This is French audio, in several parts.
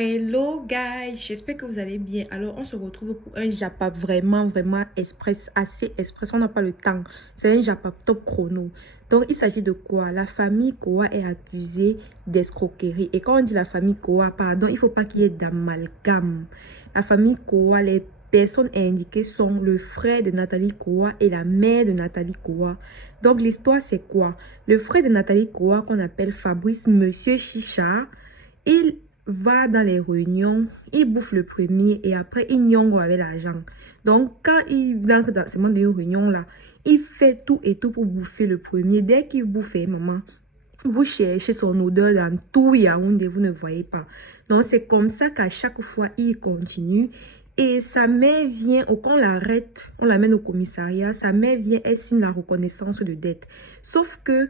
Hello guys, j'espère que vous allez bien. Alors on se retrouve pour un Japap vraiment express, assez express, on n'a pas le temps. C'est un Japap top chrono. Donc il s'agit de quoi? La famille Koa est accusée d'escroquerie. Et quand on dit la famille Koa, pardon, il ne faut pas qu'il y ait d'amalgame. La famille Koa, les personnes indiquées sont le frère de Nathalie Koa et la mère de Nathalie Koa. Donc l'histoire c'est quoi? Le frère de Nathalie Koa qu'on appelle Fabrice Monsieur Chicha, il va dans les réunions, il bouffe le premier et après il nyongo avec l'argent. Donc quand il entre dans ce monde de réunion là, il fait tout et tout pour bouffer le premier. Dès qu'il bouffe, maman, vous cherchez son odeur dans tout Yaoundé, vous ne voyez pas. Donc c'est comme ça qu'à chaque fois il continue. Et sa mère vient, quand on l'arrête, on l'amène au commissariat, sa mère vient, elle signe la reconnaissance de dette. Sauf que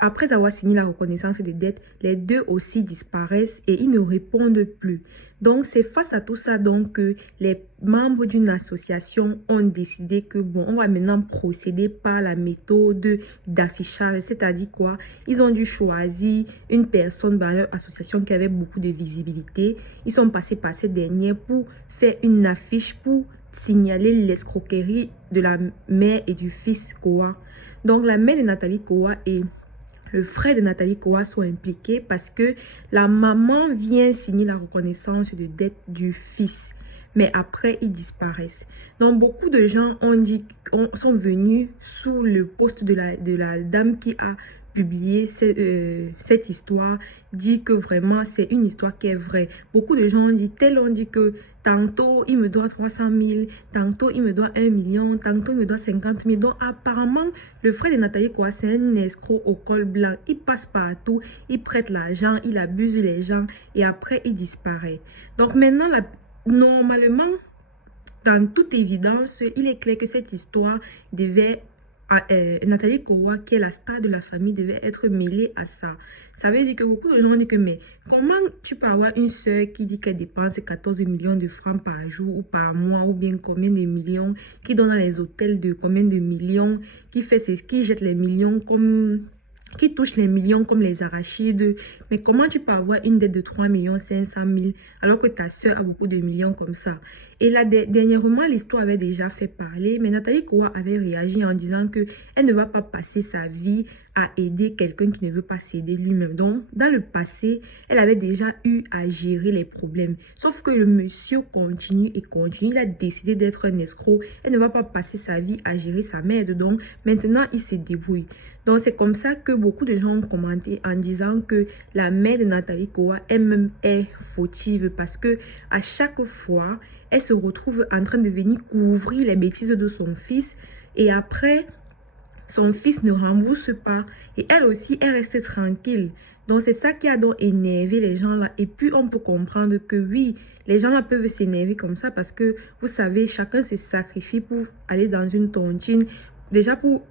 après avoir signé la reconnaissance de dette, les deux aussi disparaissent et ils ne répondent plus. Donc, c'est face à tout ça donc que les membres d'une association ont décidé que, bon, on va maintenant procéder par la méthode d'affichage. C'est-à-dire quoi? Ils ont dû choisir une personne dans leur association qui avait beaucoup de visibilité. Ils sont passés par cette dernière pour faire une affiche pour signaler l'escroquerie de la mère et du fils Koa. Donc, la mère de Nathalie Koa et le frère de Nathalie Koa sont impliqués parce que la maman vient signer la reconnaissance de dette du fils. Mais après, ils disparaissent. Donc, beaucoup de gens sont venus sous le poste de la dame qui a publié cette histoire, dit que vraiment c'est une histoire qui est vraie. Beaucoup de gens ont dit que tantôt il me doit 300 000, tantôt il me doit 1 million, tantôt il me doit 50 000. Donc apparemment, le frère de Nathalie Koa, c'est un escroc au col blanc. Il passe partout, il prête l'argent, il abuse les gens et après il disparaît. Donc maintenant, normalement, dans toute évidence, il est clair que cette histoire devait Nathalie Koa, qui est la star de la famille, devait être mêlée à ça. Ça veut dire que beaucoup de gens disent que, mais comment tu peux avoir une soeur qui dit qu'elle dépense 14 millions de francs par jour ou par mois, ou bien combien de millions, qui donne dans les hôtels de combien de millions, qui jette les millions comme, qui touche les millions comme les arachides. Mais comment tu peux avoir une dette de 3 millions 500 000 alors que ta soeur a beaucoup de millions comme ça? Et là, dernièrement, l'histoire avait déjà fait parler, mais Nathalie Koa avait réagi en disant que elle ne va pas passer sa vie à aider quelqu'un qui ne veut pas s'aider lui-même. Donc, dans le passé, elle avait déjà eu à gérer les problèmes. Sauf que le monsieur continue et continue. Il a décidé d'être un escroc. Elle ne va pas passer sa vie à gérer sa mère. Donc, maintenant, il se débrouille. Donc, c'est comme ça que beaucoup de gens ont commenté en disant que la mère de Nathalie Koa elle-même est fautive parce que à chaque fois, elle se retrouve en train de venir couvrir les bêtises de son fils et après, son fils ne rembourse pas et elle aussi, elle reste tranquille. Donc, c'est ça qui a donc énervé les gens là. Et puis, on peut comprendre que oui, les gens là peuvent s'énerver comme ça parce que, vous savez, chacun se sacrifie pour aller dans une tontine. Déjà, pour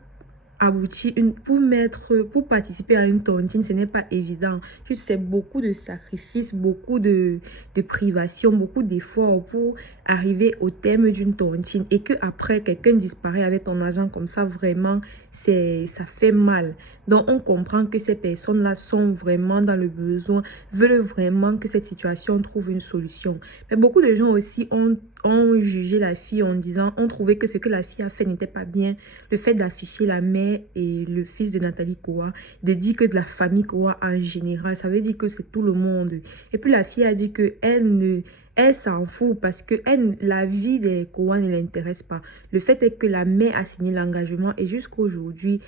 aboutir pour participer à une tontine, ce n'est pas évident. C'est beaucoup de sacrifices, beaucoup de privations, beaucoup d'efforts pour arriver au terme d'une tontine et que après quelqu'un disparaît avec ton argent comme ça, vraiment ça fait mal. Donc on comprend que ces personnes là sont vraiment dans le besoin, veulent vraiment que cette situation trouve une solution. Mais beaucoup de gens aussi ont jugé la fille en disant, ont trouvé que ce que la fille a fait n'était pas bien. Le fait d'afficher la mère et le fils de Nathalie Koa, de dire que de la famille Koa en général, ça veut dire que c'est tout le monde. Et puis la fille a dit que elle s'en fout parce que la vie des Koa ne l'intéresse pas. Le fait est que la mère a signé l'engagement et jusqu'à aujourd'hui,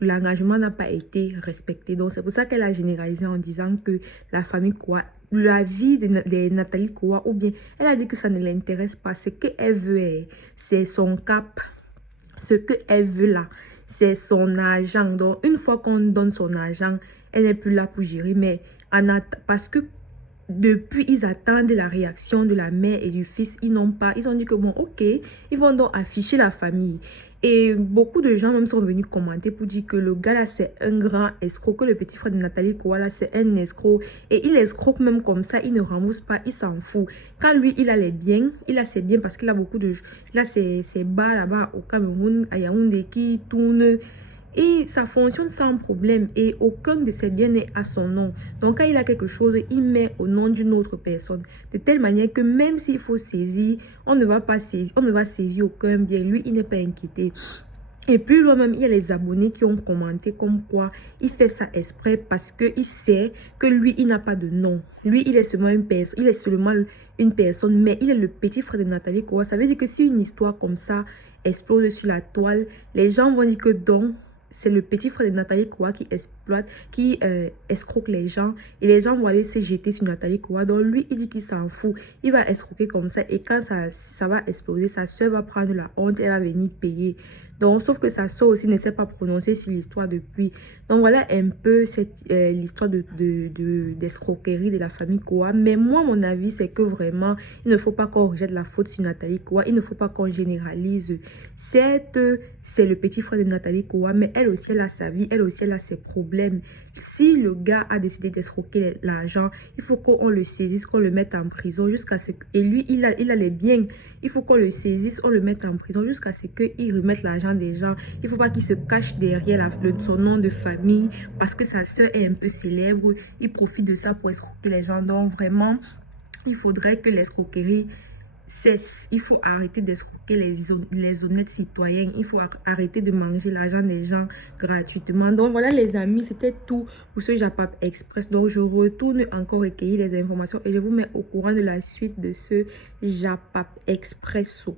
l'engagement n'a pas été respecté. Donc c'est pour ça qu'elle a généralisé en disant que la famille Koa, la vie de Nathalie Koa, ou bien elle a dit que ça ne l'intéresse pas. Ce qu'elle veut, c'est son cap. Ce qu'elle veut là, c'est son argent. Donc une fois qu'on donne son argent, elle n'est plus là pour gérer. Mais parce que depuis, ils attendent la réaction de la mère et du fils. Ils n'ont pas. Ils ont dit que bon, ok, ils vont donc afficher la famille. Et beaucoup de gens même sont venus commenter pour dire que le gars là, c'est un grand escroc. Que le petit frère de Nathalie Koa là, c'est un escroc. Et il escroque même comme ça. Il ne rembourse pas. Il s'en fout. Quand lui, il a les biens. Il a ses biens parce qu'il a beaucoup de... Il a ses bars là-bas au Cameroun, à Yaoundé qui tournent. Et ça fonctionne sans problème et aucun de ses biens n'est à son nom. Donc quand il a quelque chose, il met au nom d'une autre personne. De telle manière que même s'il faut saisir, on ne va pas saisir, on ne va saisir aucun bien. Lui, il n'est pas inquiété. Et plus loin même, il y a les abonnés qui ont commenté comme quoi il fait ça exprès parce qu'il sait que lui, il n'a pas de nom. Lui, il est seulement une personne, mais il est le petit frère de Nathalie Kowa. Ça veut dire que si une histoire comme ça explose sur la toile, les gens vont dire que donc, c'est le petit frère de Nathalie Kowa qui exploite, qui escroque les gens. Et les gens vont aller se jeter sur Nathalie Kowa. Donc lui, il dit qu'il s'en fout. Il va escroquer comme ça. Et quand ça va exploser, sa soeur va prendre la honte. Elle va venir payer. Donc, sauf que sa soeur aussi ne s'est pas prononcée sur l'histoire depuis. Donc, voilà un peu l'histoire d'escroquerie de la famille Kowa. Mais moi, mon avis, c'est que vraiment, il ne faut pas qu'on rejette la faute sur Nathalie Kowa. Il ne faut pas qu'on généralise. Certes, c'est le petit frère de Nathalie Kowa, mais elle aussi, elle a sa vie. Elle aussi, elle a ses problèmes. Si le gars a décidé d'escroquer l'argent, il faut qu'on le saisisse, qu'on le mette en prison jusqu'à ce que... Et lui, il a les biens. Il faut qu'on le saisisse, on le mette en prison jusqu'à ce qu'il remette l'argent des gens. Il ne faut pas qu'il se cache derrière son nom de famille parce que sa soeur est un peu célèbre. Il profite de ça pour escroquer les gens. Donc vraiment, il faudrait que l'escroquerie cesse. Il faut arrêter d'escroquer les honnêtes citoyens. Il faut arrêter de manger l'argent des gens gratuitement. Donc voilà les amis, c'était tout pour ce Japap Express. Donc je retourne encore recueillir les informations et je vous mets au courant de la suite de ce Japap Expresso.